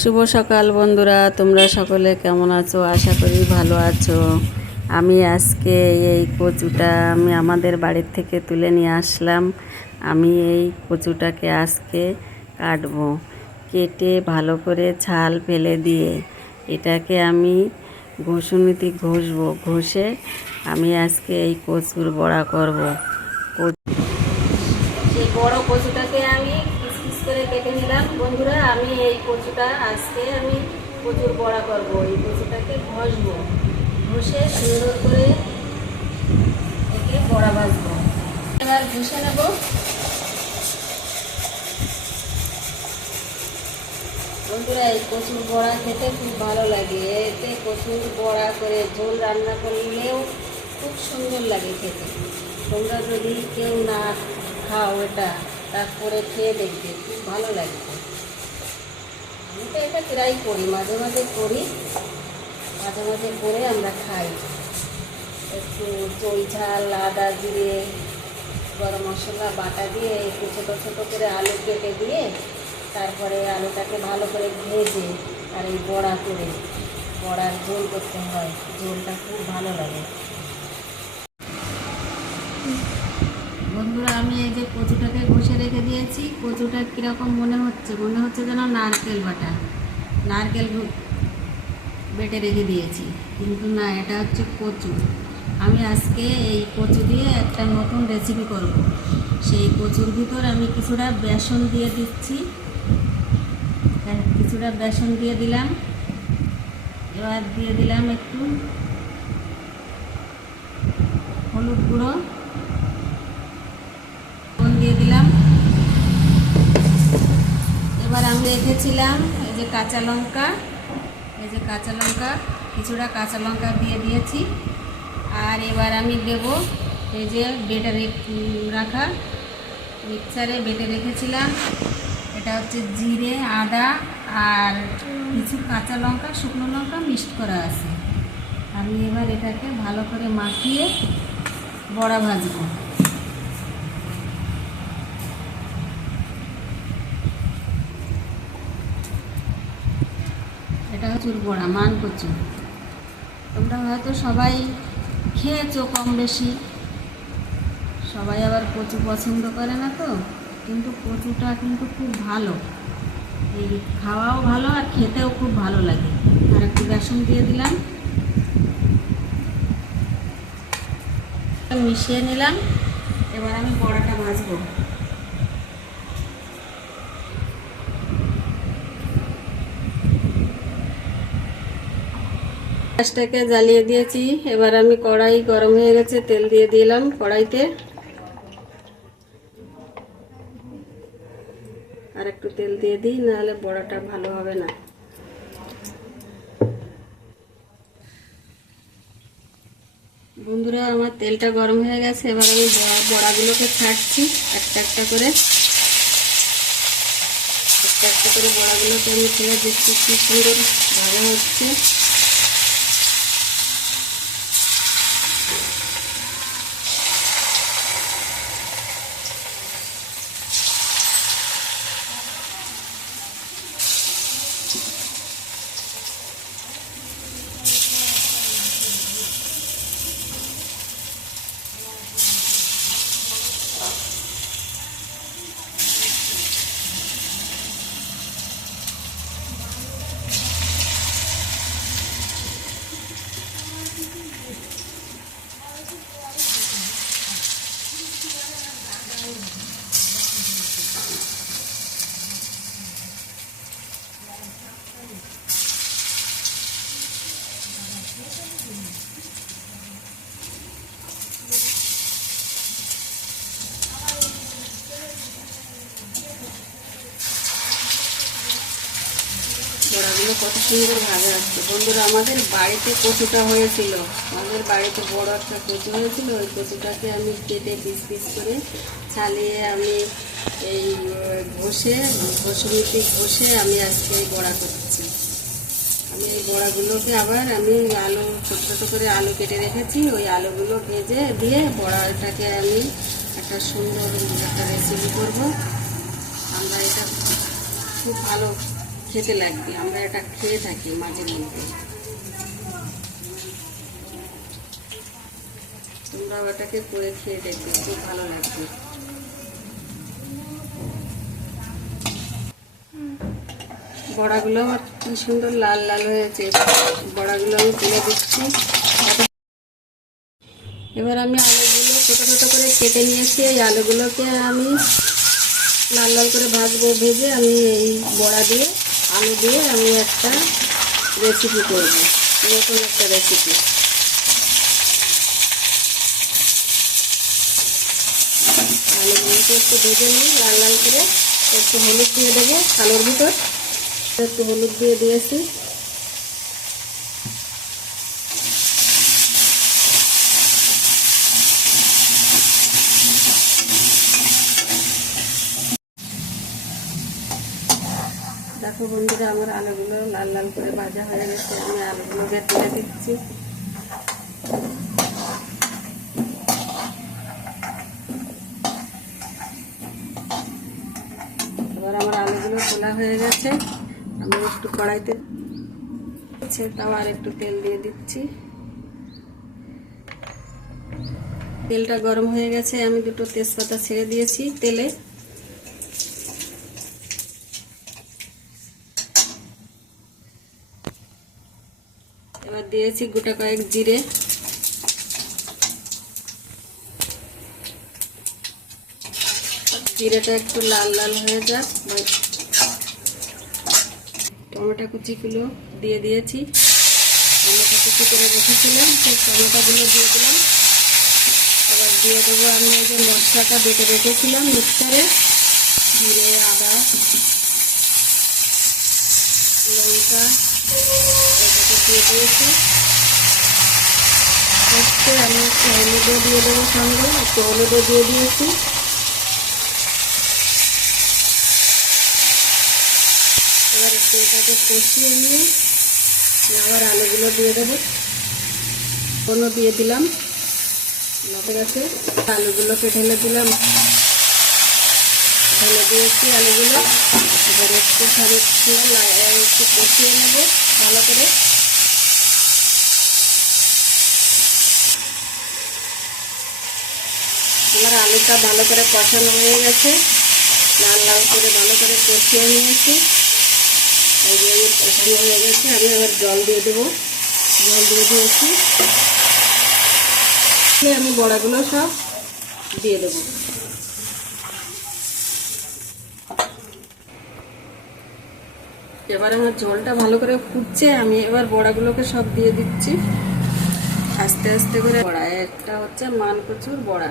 শুভ সকাল বন্ধুরা, তোমরা সকলে কেমন আছো? আশা করি ভালো আছো। আমি আজকে এই কচুটা আমি আমাদের বাড়ির থেকে তুলে নিয়ে আসলাম। আমি এই কচুটাকে আজকে কাটবো। কেটে ভালো করে ছাল ফেলে দিয়ে এটাকে আমি ঘষুনিতে ঘষবো। ঘষে আমি আজকে এই কচুর বড়া করব। সেই বড় কচুটাকে আমি করে কেটে নিলাম। বন্ধুরা, আমি এই কচুটা আজকে আমি কচুর বড়া করব। এই কচুটাকে ঘষবো। ঘষে সুন্দর করে একে বড়া ভাজবো। এবার ঘষে নেব। বন্ধুরা, এই কচুর বড়া খেতে খুব ভালো লাগে। এতে কচুর বড়া করে ঝোল রান্না করলেও খুব সুন্দর লাগে খেতে। তোমরা যদি কেউ না খাও এটা তারপরে খেয়ে দেখবে খুব ভালো লাগবে আমি তো এটা ট্রাই করি, মাঝে মাঝে করি, মাঝে মাঝে করে আমরা খাই। একটু চই ঝাল, আদা দিয়ে গরম মশলা, বাটা দিয়ে একটু ছোটো ছোটো করে আলু কেটে দিয়ে তারপরে আলুটাকে ভালো করে ভেজে আর এই বড়া করে, বড়ার ঝোল করতে হয়। ঝোলটা খুব ভালো লাগে। আমি এই যে কচুটাকে ঘষে রেখে দিয়েছি কচুটা কীরকম মনে হচ্ছে? মনে হচ্ছে যেন নারকেল বাটা। নারকেল বেটে রেখে দিয়েছি। কিন্তু না এটা হচ্ছে কচু। আমি আজকে এই কচু দিয়ে একটা নতুন রেসিপি করব। সেই কচুর ভিতর আমি কিছুটা বেসন দিয়ে দিচ্ছি। হ্যাঁ, কিছুটা বেসন দিয়ে দিলাম। এবার দিয়ে দিলাম একটু হলুদ গুঁড়ো। রেখেছিলাম, এই যে কাঁচা লঙ্কা, এই যে কাঁচা লঙ্কা, কিছুটা কাঁচা লঙ্কা দিয়ে দিয়েছি। আর এবার আমি দেব এই যে বেটে রেখ- রাখা মিক্সারে বেটে রেখেছিলাম। এটা হচ্ছে জিরে, আদা আর কিছু কাঁচা লঙ্কা, শুকনো লঙ্কা মিক্সড করা আছে। আমি এবার এটাকে ভালো করে মাখিয়ে বড়া ভাজবো। হচ্ছে বড়া মান কচু তোমরা হয়তো সবাই খেয়েছো কম বেশি। সবাই আবার কচু পছন্দ করে না তো, কিন্তু কচুটা কিন্তু খুব ভালো। এই খাওয়াও ভালো আর খেতেও খুব ভালো লাগে। আর একটু বেসন দিয়ে দিলাম। মিশিয়ে নিলাম। এবার আমি বড়াটা ভাজবো। গ্যাসটাকে জ্বালিয়ে দিয়েছি। এবার আমি কড়াই গরম হয়ে গেছে, তেল দিয়ে দিলাম কড়াইতে। আর একটু তেল দিয়ে দিই, নাহলে বড়াটা ভালো হবে না। বন্ধুরা, আমার তেলটা গরম হয়ে গেছে, এবার আমি বড়া, বড়াগুলোকে ছাড়ছি একটা একটা করে। একটা একটা করে বড়াগুলোকে আমি ছেড়ে দিচ্ছি কি সুন্দর ভালো হচ্ছে বড়াগুলো কত সুন্দর ভাবে আসছে। বন্ধুরা, আমাদের বাড়িতে কচুটা হয়েছিল। আমাদের বাড়িতে বড় একটা কচু হয়েছিল। ওই কচুটাকে আমি কেটে পিস পিস করে ছালিয়ে আমি এই ঘষে ঘষুরিতে ঘষে আমি আজকে বড়া করছি। আমি এই বড়াগুলোকে আবার আমি আলু, ছোটো ছোটো করে আলু কেটে রেখেছি। ওই আলুগুলো ভেজে দিয়ে বড়াটাকে আমি একটা সুন্দর একটা রেসিপি করব। আমরা এটা খুব ভালো খেতে লাগবে, আমরা এটা খেয়ে থাকি মাঝে মধ্যে। তোমরাও এটাকে করে খেয়ে দেখবে, খুব ভালো লাগবে। বড়াগুলো আমার কি সুন্দর লাল লাল হয়েছে। বড়াগুলো আমি তুলে দিচ্ছি। এবার আমি আলুগুলো ছোটো ছোটো করে কেটে নিয়েছি। এই আলুগুলোকে আমি লাল লাল করে ভাজবো, ভেজে আমি এই বড়া দিয়ে আলু দিয়ে আমি একটা রেসিপি করব, নতুন একটা রেসিপি আলুগুলোকে একটু ভেজে নিই লাল লাল করে একটু হলুদ দিয়ে দেবো আলুর ভিতর। একটু হলুদ দিয়ে দিয়েছি দেখো বন্ধুরা আমার আলুগুলো লাল লাল করে ভাজা হয়ে গেছে, আমি আলুগুলোকে তুলে দিচ্ছি। এবার আমার আলুগুলো তোলা হয়ে গেছে, আমি একটু কড়াইতে আছে তাও আর একটু তেল দিয়ে দিচ্ছি। তেলটা গরম হয়ে গেছে, আমি দুটো তেজপাতা ছেড়ে দিয়েছি তেলে এবার দিয়েছি গোটা কয়েক জিরে। জিরেটা একটু লাল লাল হয়ে যাক টমেটো কুচিগুলো দিয়ে দিয়েছি। টমেটো কুচি করে রেখেছিলাম সেই টমেটোগুলো দিয়ে দিলাম। এবার দিয়ে দেবো আমি এই যে মশলাটা বেটে রেখেছিলাম মিক্সারে, জিরে, আদা, লঙ্কা দিয়ে দিয়েছি। হচ্ছে আমি হলুদও দিয়ে দেবো সঙ্গে, একটু হলুদও দিয়ে দিয়েছি। এবার একটু এটাকে কষিয়ে নিয়ে আবার আলুগুলো দিয়ে দেবো। কোনো দিয়ে দিলাম। লটে গেছে আলুগুলোকে ঢেলে দিলাম। ঢেলে দিয়েছি আলুগুলো। এবার একটু খানিকক্ষণ একটু কষিয়ে নেব ভালো করে। আমার আলুটা ভালো করে কষানো হয়ে গেছে। লাল লাল করে ভালো করে কষিয়ে নিয়েছি। এই আমার কষানো হয়ে গেছে, আমি আবার জল দিয়ে দেবো। জল দিয়ে দিয়েছি। দিয়ে আমি বড়াগুলো সব দিয়ে দেবো। এবার আমার জলটা ভালো করে ফুটছে, আমি এবার বড়াগুলোকে সব দিয়ে দিচ্ছি। আস্তে আস্তে করে বড়া। একটা হচ্ছে মান প্রচুর বড়া।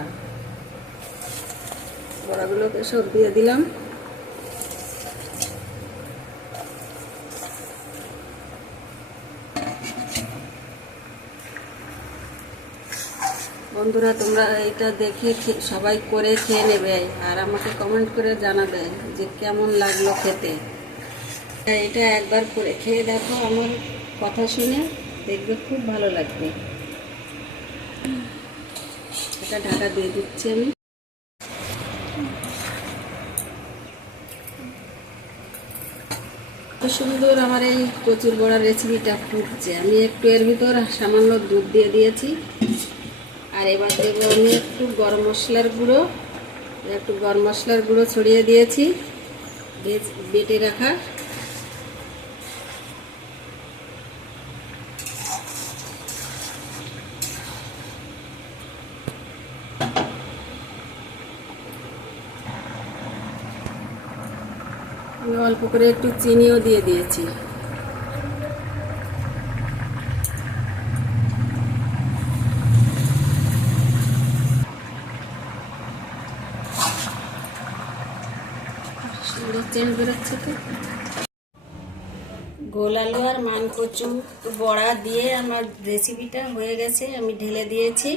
বড়াগুলোকে সব দিয়ে দিলাম। বন্ধুরা, তোমরা এটা দেখে সবাই করে খেয়ে নেবে আর আমাকে কমেন্ট করে জানাবে যে কেমন লাগল খেতে। এটা একবার করে খেয়ে দেখো আমার কথা শুনে, দেখবে খুব ভালো লাগবে। এটা ঢাকা দিয়ে দিচ্ছি আমি। খুব সুন্দর আমার এই কচুর বড়ার রেসিপিটা ফুটছে। আমি একটু এর ভিতর সামান্য দুধ দিয়ে দিয়েছি। আর এবার দেবো আমি একটু গরম মশলার গুঁড়ো। একটু গরম মশলার গুঁড়ো ছড়িয়ে দিয়েছি। বেটে রাখা। আমি অল্প করে একটু চিনিও দিয়ে দিয়েছি। সুন্দর তো। গোল আলু আর মান কচু বড়া দিয়ে আমার রেসিপিটা হয়ে গেছে, আমি ঢেলে দিয়েছি।